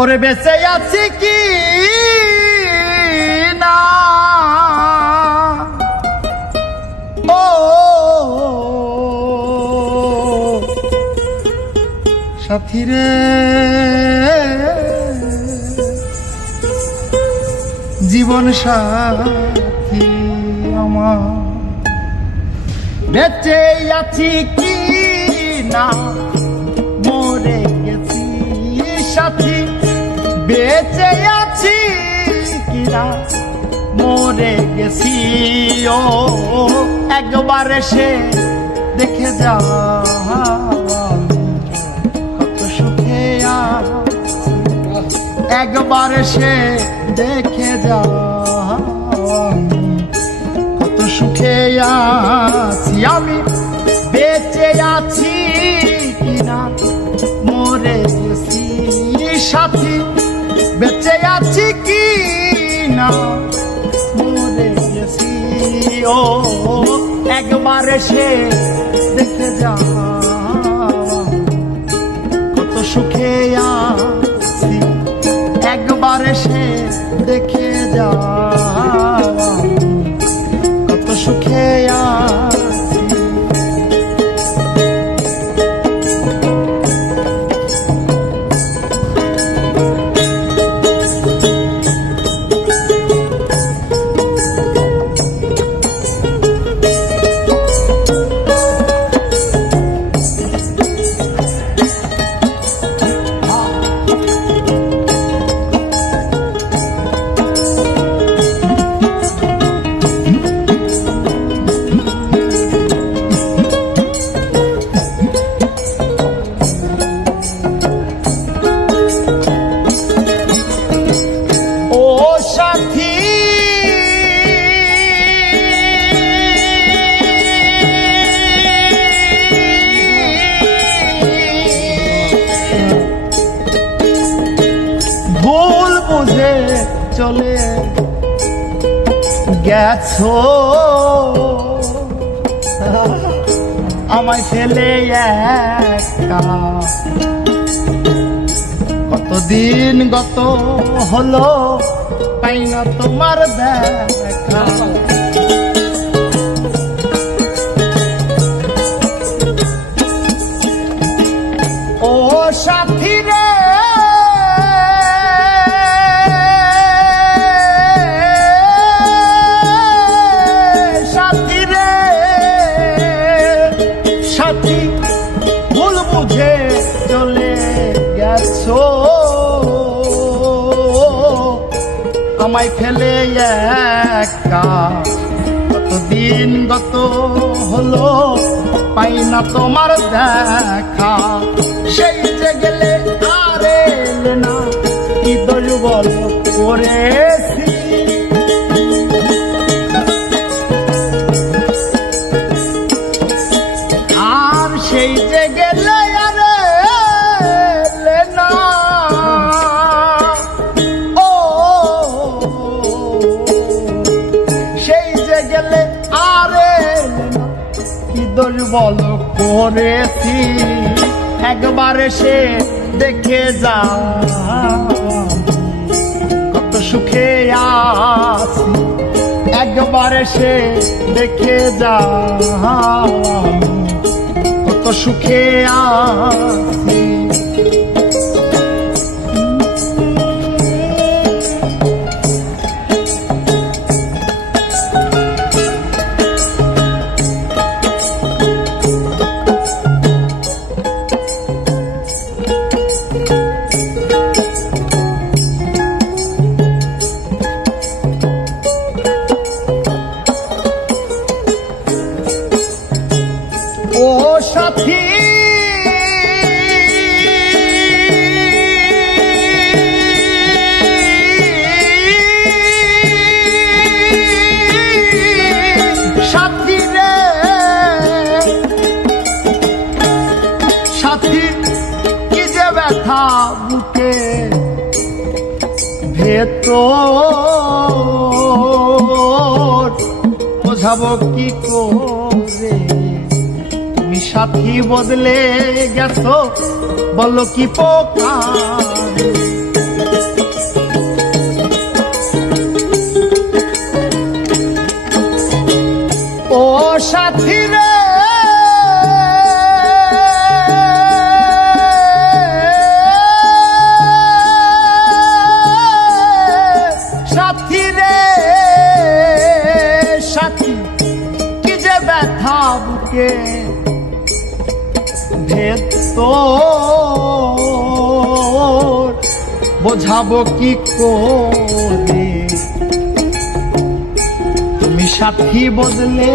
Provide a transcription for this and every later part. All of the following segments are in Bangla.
ওরে বেঁচে আছি কি না ও সাথী রে, জীবন সাথী আমার, বেঁচে আছি কি না মরে গেছি সাথী, বেঁচে আছি কি না মরে গেছি। ও একবার এসে দেখে যা কত সুখে আছি, একবার এসে দেখে যা কত সুখে আছি। আমি বেঁচে আছি কিনা মরে গেছি সাথী, বেঁচে আছি কি না মরে গেছি। ও একবার এসে দেখে যা কত সুখে আছি, একবার এসে দেখে যা কত সুখে আছি। ভুল বুঝে চলে গেছো আমায় ফেলে একা, কতদিন গত হলো পাই না তোমার দেখা। ও সাথী রে, ভুল বুঝে চলে গেছো আমায় ফেলে একা, কতদিন গত হলো পাই না তোমার দেখা। সেই যে গেলে আর এলে না, কি দোষ বল করেছি, আর সেই যে গেলে আর এলে না। ও সেই যে গেলে আর এলে না, কি দোষ বল করেছি, একবার এসে দেখে যা কত সুখে আছি, একবার এসে দেখে যা কত সুখে আছি। ও সাথী সাথী রে, সাথী কি যে ব্যথা বুকে ভেতর, বোঝাবো কি করে, তুমি সাথী বদলে গেছো বলো কি পোকা। বোঝাবো কি করে, তুমি সাথী বদলে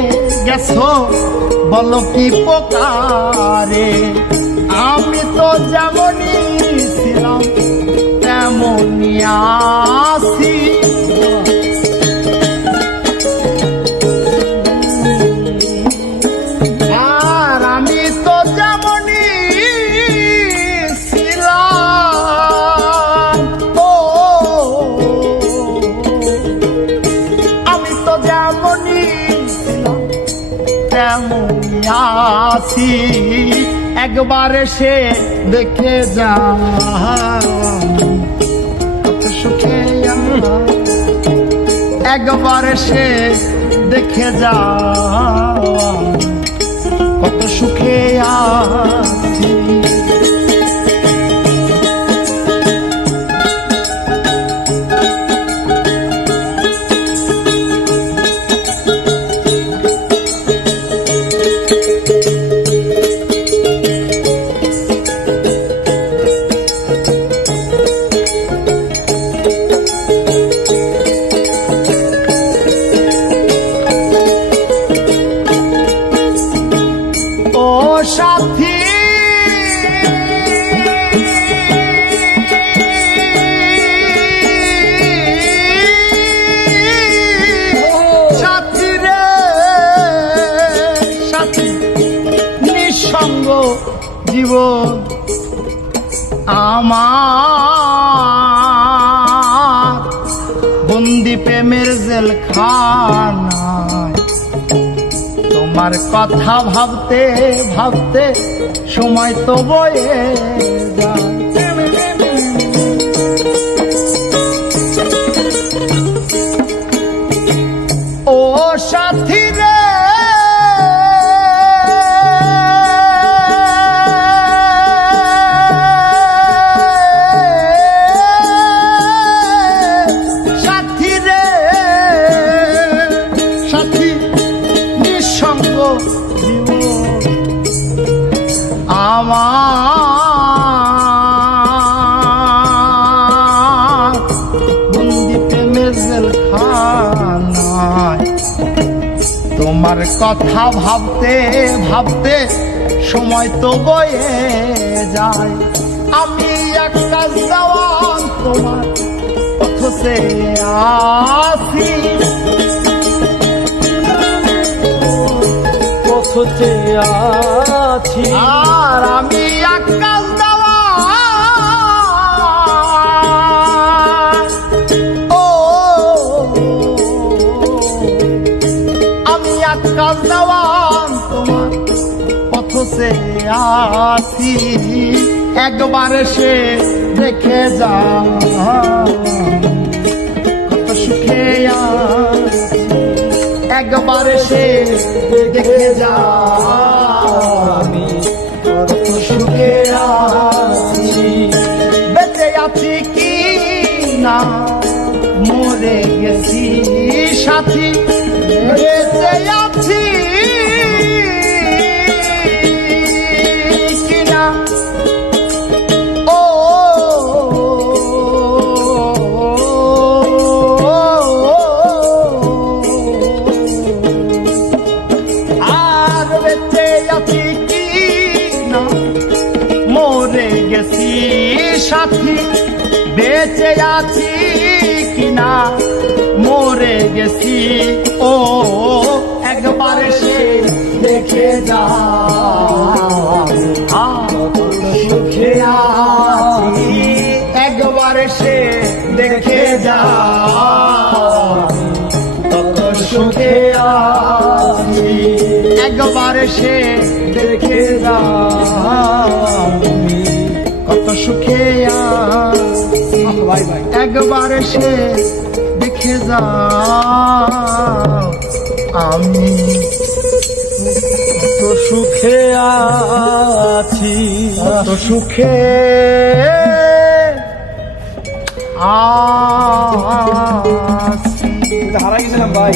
গেছো বলো কি প্রকারে। আমি তো যেমনই ছিলাম তেমনই আছি, আর আমি তো যেমনই ছিলাম, ও আমি তো যেমনই ছিলাম তেমনই আছি। একবার এসে দেখে যা কত সুখে একবার এসে দেখে যা কত সুখে আছি। সাথী সাথী রে সাথী, নিঃসঙ্গ জীবন আমার, বন্দি প্রেমের জেলখানায়। তোমার কথা ভাবতে ভাবতে সময় তো বয়ে যায়। ও সাথী রে সাথী রে সাথী, নিঃসঙ্গ আমার, বন্দি প্রেমের জেলখানায়। তোমার কথা ভাবতে ভাবতে সময় তো বয়ে যায়। আমি একটা জওয়ান তোমার পথে আসি, পথে আছি, আর আমি আকাশ দেওয়া, ও আমি আকাশ দেওয়া তোমার পথে আছি। একবার সে দেখে যা কত সুখে আছি। একবার সে দেখে যা আমি কত সুখে আছি। বেঁচে আছি কি না মরে গেছি সাথী, বেঁচে আছি কি না, ও আর বেঁচে আছি কি না মরে গেছি সাথী, বেঁচে আছি কিনা মরে গেছি। ও একবার সে দেখে যা সুখে আছি। একবার সে দেখে যা কত সুখে আছি। একবার সে দেখে যা কত সুখে আছি। একবার সে দেখে যা আমি কত সুখে আছি, কত সুখে আছি। হারাই গেছিলাম ভাই।